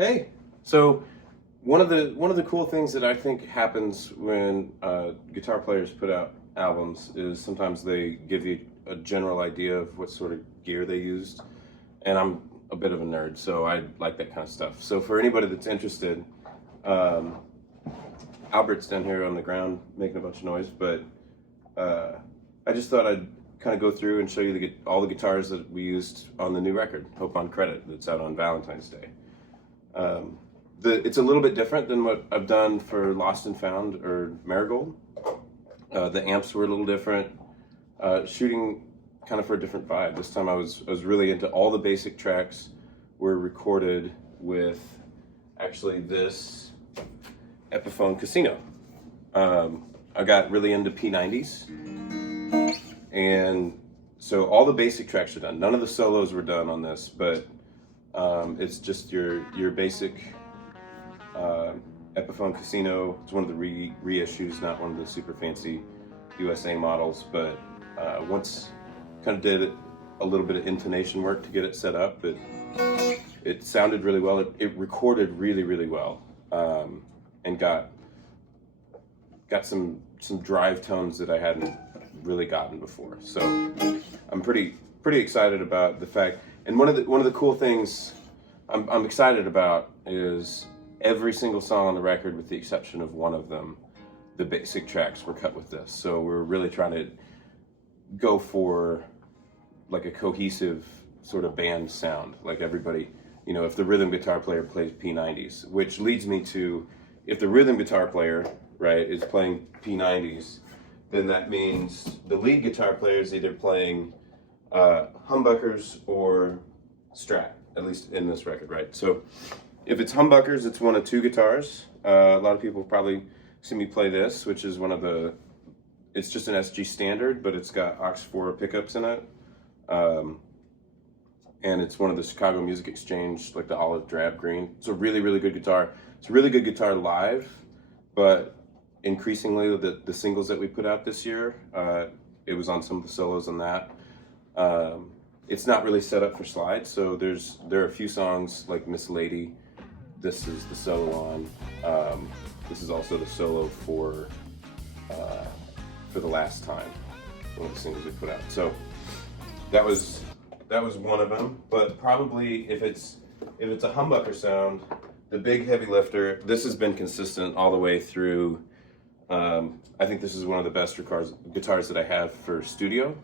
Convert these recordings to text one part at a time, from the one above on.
Hey, so one of the cool things that I think happens when guitar players put out albums is sometimes they give you a general idea of what sort of gear they used, and I'm a bit of a nerd, so I like that kind of stuff. So for anybody that's interested, Albert's down here on the ground making a bunch of noise, but I just thought I'd kind of go through and show you all the guitars that we used on the new record, Hope on Credit, that's out on Valentine's Day. It's a little bit different than what I've done for Lost and Found or Marigold. The amps were a little different, shooting kind of for a different vibe. This time I was really into all the basic tracks were recorded with actually this Epiphone Casino. I got really into P90s, and so all the basic tracks are done. None of the solos were done on this, but it's just your basic Epiphone Casino. It's one of the reissues, not one of the super fancy USA models, but once kind of did a little bit of intonation work to get it set up, it sounded really well. It recorded really well, and got some drive tones that I hadn't really gotten before. So I'm pretty excited about the fact. And one of the cool things I'm excited about is every single song on the record, with the exception of one of them, the basic tracks were cut with this. So we're really trying to go for like a cohesive sort of band sound. Like everybody, you know, if the rhythm guitar player plays P90s, which leads me to, if the rhythm guitar player, right, is playing P90s, then that means the lead guitar player is either playing humbuckers or strat, at least in this record, right? So if it's humbuckers, it's one of two guitars. A lot of people probably see me play this, which is it's just an SG standard, but it's got aux 4 pickups in it. And it's one of the Chicago Music Exchange, like the olive drab green. It's a really good guitar. It's a really good guitar live, but increasingly the singles that we put out this year, it was on some of the solos on that. It's not really set up for slides, so there are a few songs like Miss Lady. This is the solo on. This is also the solo for the Last Time, one of the singles we put out. So that was one of them. But probably if it's a humbucker sound, the big heavy lifter. This has been consistent all the way through. I think this is one of the best guitars that I have for studio.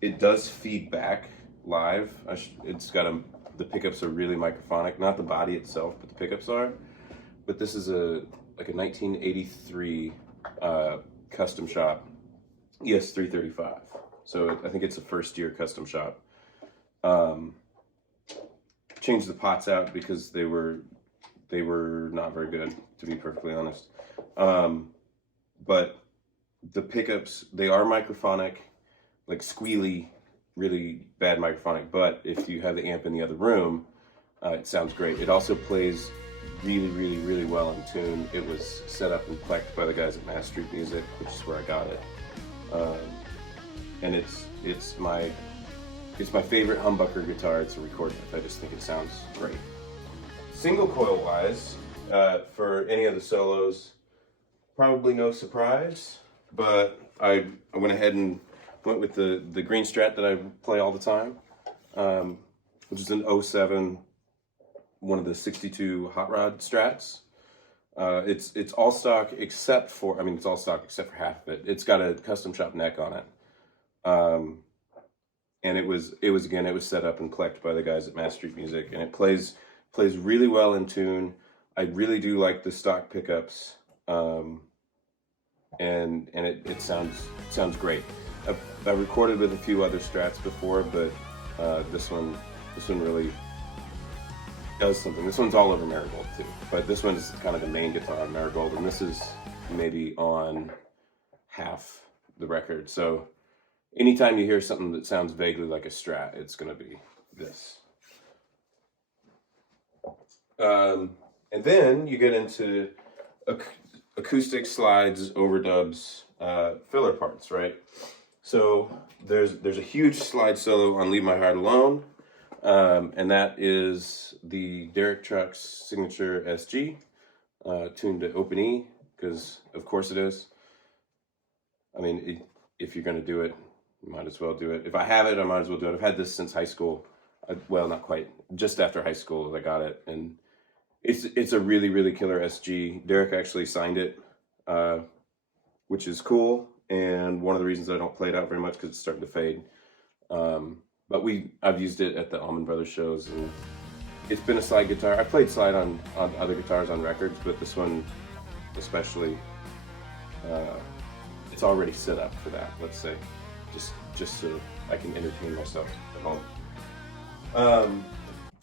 It does feed back live. It's got the pickups are really microphonic, not the body itself, but the pickups are. But this is like a 1983 custom shop ES335. So I think it's a first year custom shop. Changed the pots out because they were not very good, to be perfectly honest. But the pickups, they are microphonic, like squealy, really bad microphonic, but if you have the amp in the other room, it sounds great. It also plays really well in tune. It was set up and collected by the guys at Mass Street Music, which is where I got it. And it's my favorite humbucker guitar to record with. I just think it sounds great. Single coil wise, for any of the solos, probably no surprise, but I went ahead and went with the green Strat that I play all the time, which is an 07, one of the 62 Hot Rod Strats. It's all stock except for, it's all stock except for half of it. It's got a custom shop neck on it. And it was set up and collected by the guys at Mass Street Music, and it plays really well in tune. I really do like the stock pickups, and it sounds great. I've recorded with a few other Strats before, but this one really does something. This one's all over Marigold too, but this one is kind of the main guitar on Marigold, and this is maybe on half the record. So anytime you hear something that sounds vaguely like a Strat, it's going to be this. And then you get into acoustic slides, overdubs, filler parts, right? So there's a huge slide solo on Leave My Heart Alone. And that is the Derek Trucks Signature SG, tuned to Open E, because of course it is. I mean, if you're going to do it, you might as well do it. If I have it, I might as well do it. I've had this since high school. Well, not quite. Just after high school, I got it, and it's a really, really killer SG. Derek actually signed it, which is cool. And one of the reasons I don't play it out very much because it's starting to fade. But I've used it at the Allman Brothers shows, and it's been a slide guitar. I've played slide on other guitars on records, but this one especially, it's already set up for that, let's say, just so I can entertain myself at home.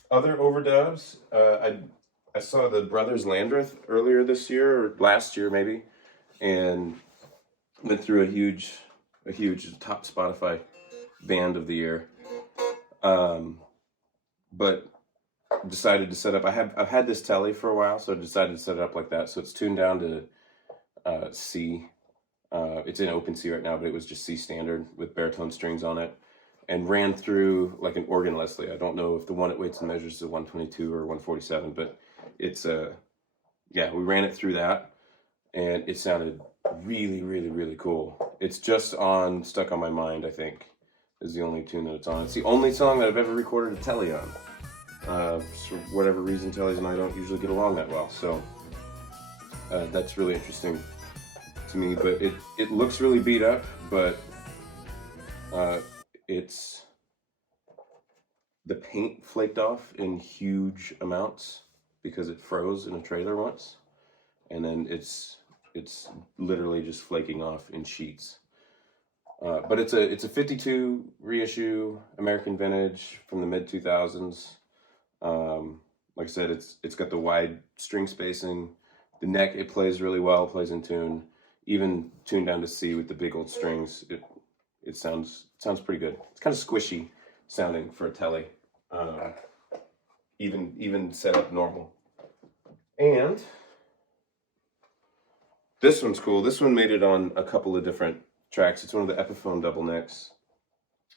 Other overdubs, I saw the Brothers Landreth earlier this year, or last year maybe, and went through a huge top Spotify band of the year. But decided to set up, I've had this Tele for a while, so I decided to set it up like that. So it's tuned down to C. It's in open C right now, but it was just C standard with baritone strings on it, and ran through like an organ Leslie. I don't know if the one it weights and measures is a 122 or 147, but it's yeah, we ran it through that, and it sounded really, really, really cool. It's just on Stuck on My Mind, I think, is the only tune that it's on. It's the only song that I've ever recorded a Tele on. For whatever reason, Teles and I don't usually get along that well, so that's really interesting to me. But it looks really beat up, but it's the paint flaked off in huge amounts because it froze in a trailer once, and then it's literally just flaking off in sheets. But it's a 52 reissue American vintage from the mid 2000s. Like I said, it's got the wide string spacing. The neck, it plays really well, plays in tune. Even tuned down to C with the big old strings, it sounds pretty good. It's kind of squishy sounding for a Tele, even set up normal. And this one's cool. This one made it on a couple of different tracks. It's one of the Epiphone double necks,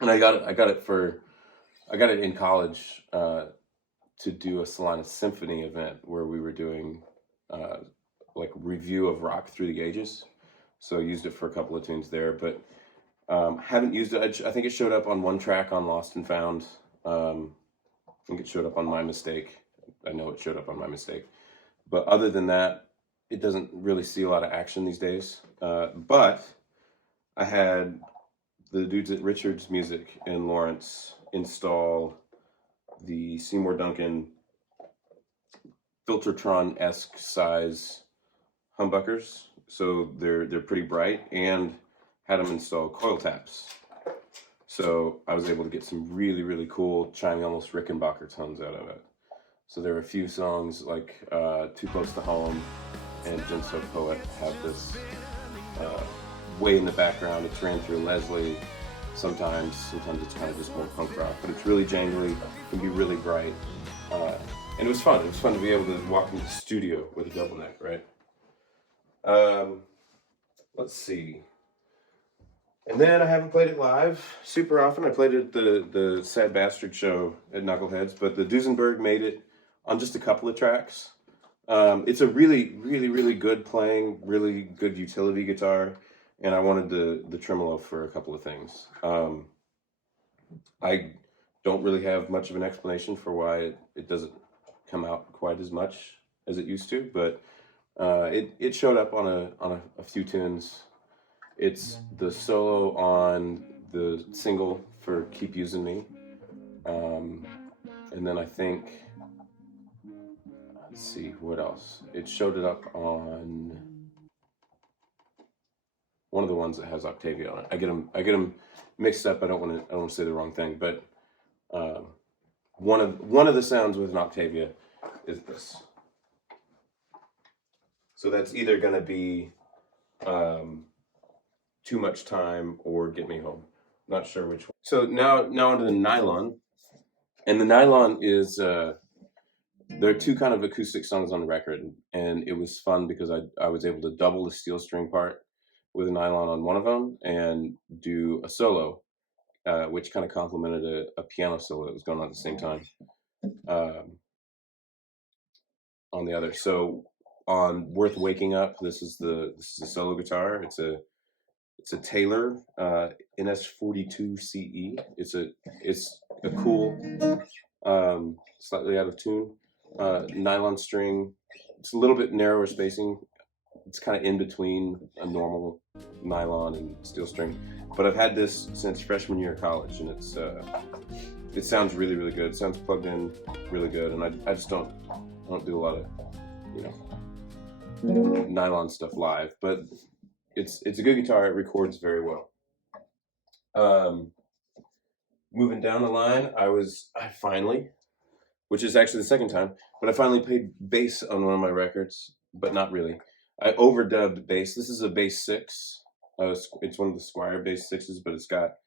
and I got it in college to do a Salina Symphony event where we were doing like review of rock through the ages. So I used it for a couple of tunes there, but haven't used it. I think it showed up on one track on Lost and Found. I think it showed up on My Mistake. I know it showed up on My Mistake, but other than that, it doesn't really see a lot of action these days. But I had the dudes at Richards Music in Lawrence install the Seymour Duncan Filtertron-esque size humbuckers, so they're pretty bright, and had them install coil taps. So I was able to get some really, really cool, chiming almost Rickenbacker tones out of it. So there are a few songs like Too Close to Home and Jim So Poet have this way in the background. It's ran through Leslie. Sometimes it's kind of just more punk rock, but it's really jangly, can be really bright, and it was fun. It was fun to be able to walk into the studio with a double neck, right? Let's see. And then I haven't played it live super often. I played it at the Sad Bastard show at Knuckleheads, but the Duesenburg made it on just a couple of tracks. It's a really, really, really good playing, really good utility guitar, and I wanted the tremolo for a couple of things. I don't really have much of an explanation for why it doesn't come out quite as much as it used to, but it showed up on a few tunes. It's the solo on the single for Keep Using Me, and then I think, let's see, what else? It showed it up on one of the ones that has Octavia on it. I get them mixed up. I don't want to say the wrong thing, but one of the sounds with an Octavia is this. So that's either going to be Too Much Time or Get Me Home. Not sure which one. So now onto the Nylon, and the Nylon is there are two kind of acoustic songs on the record, and it was fun because I was able to double the steel string part with a Nylon on one of them and do a solo which kind of complemented a piano solo that was going on at the same time on the other. So on Worth Waking Up, this is a solo guitar. It's a Taylor NS42 CE. It's a cool, slightly out of tune, nylon string. It's a little bit narrower spacing. It's kind of in between a normal nylon and steel string. But I've had this since freshman year of college, and it sounds really, really good. It sounds plugged in really good, and I just don't do a lot of, you know, nylon stuff live, but it's a good guitar. It records very well. Moving down the line, I finally, which is actually the second time, but I finally played bass on one of my records, but not really. I overdubbed bass. This is a bass 6. It's one of the Squier bass 6s, but it's got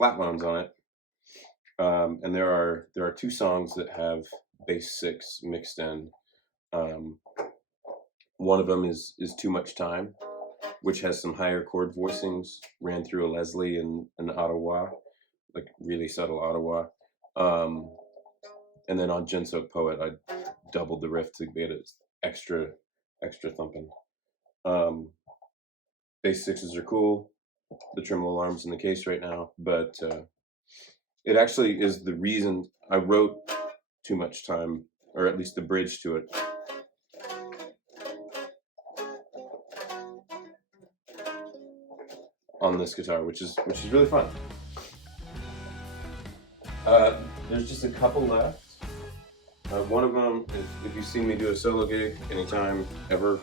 Flatwounds on it. And there are 2 songs that have bass 6 mixed in. One of them is Too Much Time, which has some higher chord voicings, ran through a Leslie and an Ottawa, like really subtle Ottawa. And then on Gin Soak Poet, I doubled the riff to get it extra thumping. Bass 6s are cool. The tremolo alarm's in the case right now, but it actually is the reason I wrote Too Much Time, or at least the bridge to it. On this guitar, which is really fun. There's just a couple left. One of them, if you've seen me do a solo gig anytime ever,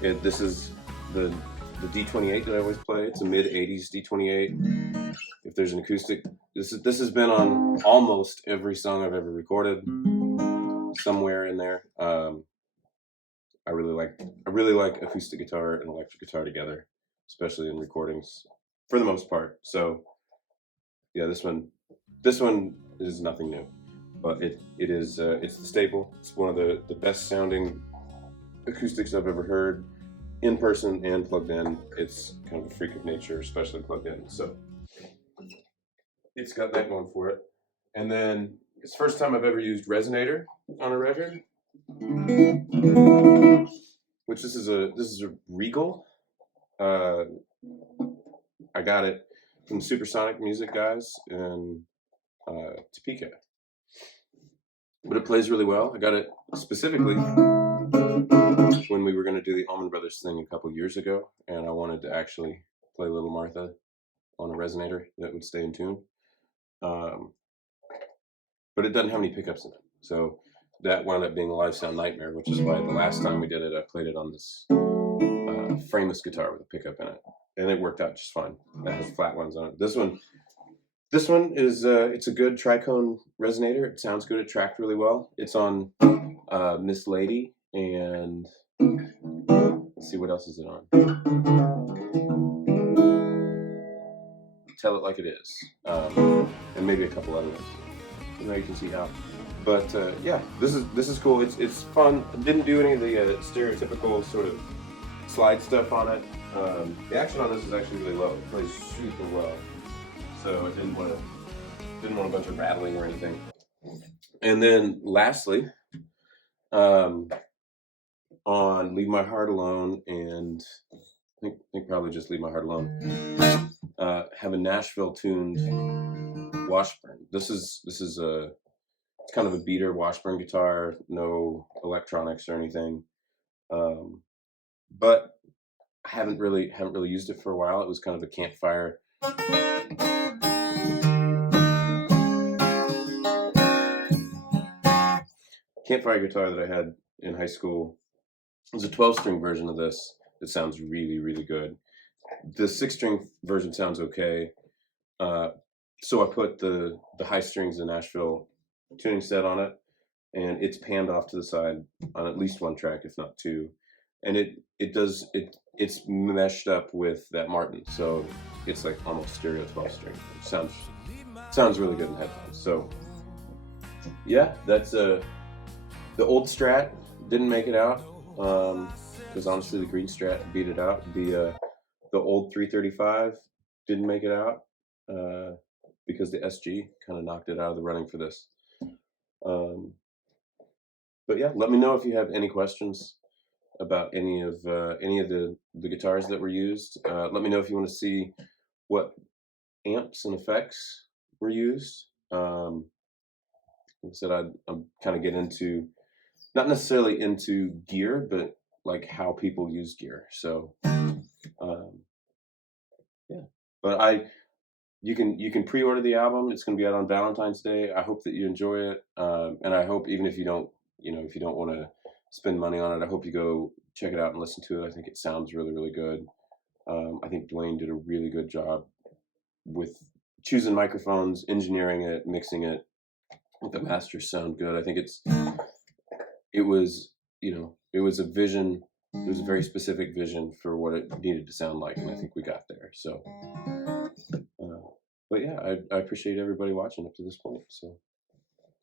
this is the D28 that I always play. It's a mid-80s D28. If there's an acoustic, this has been on almost every song I've ever recorded, somewhere in there. I really like acoustic guitar and electric guitar together, especially in recordings, for the most part. So yeah, this one is nothing new, but it's the staple. It's one of the best sounding acoustics I've ever heard, in person and plugged in. It's kind of a freak of nature, especially plugged in. So it's got that going for it. And then it's the first time I've ever used Resonator on a record, which this is a Regal. I got it from Supersonic Music guys in Topeka, but it plays really well. I got it specifically when we were going to do the Allman Brothers thing a couple years ago, and I wanted to actually play Little Martha on a resonator that would stay in tune. But it doesn't have any pickups in it, so that wound up being a live sound nightmare, which is why the last time we did it, I played it on this frameless guitar with a pickup in it, and it worked out just fine. That has Flatwounds on it. This one is it's a good tricone resonator. It sounds good. It tracked really well. It's on Miss Lady, and let's see, what else is it on? Tell It Like It Is, and maybe a couple other ones. Now you can see how. But yeah, this is cool. It's fun. I didn't do any of the stereotypical sort of slide stuff on it. The action on this is actually really low. It plays super well. So I didn't want a bunch of rattling or anything. And then lastly, on Leave My Heart Alone, and I think probably just Leave My Heart Alone, have a Nashville tuned Washburn. This is it's kind of a beater Washburn guitar, no electronics or anything. But I haven't really used it for a while. It was kind of a campfire guitar that I had in high school. There's a 12-string version of this that sounds really, really good. The 6-string version sounds okay. So I put the high strings in Nashville tuning set on it, and it's panned off to the side on at least one track, if not two. And it's meshed up with that Martin, so it's like almost stereo 12-string. It sounds really good in headphones. So yeah, that's the old Strat didn't make it out, because honestly the green Strat beat it out. The old 335 didn't make it out. because the SG kind of knocked it out of the running for this. But yeah, let me know if you have any questions about any of the guitars that were used. Let me know if you want to see what amps and effects were used. Like I said, I'm kind of getting into, not necessarily into gear, but like how people use gear. So yeah, but you can pre-order the album. It's going to be out on Valentine's Day. I hope that you enjoy it, and I hope even if you don't, if you don't want to spend money on it, I hope you go check it out and listen to it. I think it sounds really, really good. I think Dwayne did a really good job with choosing microphones, engineering it, mixing it. The masters sound good. I think it was a vision. It was a very specific vision for what it needed to sound like, and I think we got there. So, but yeah, I appreciate everybody watching up to this point. So,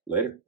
later.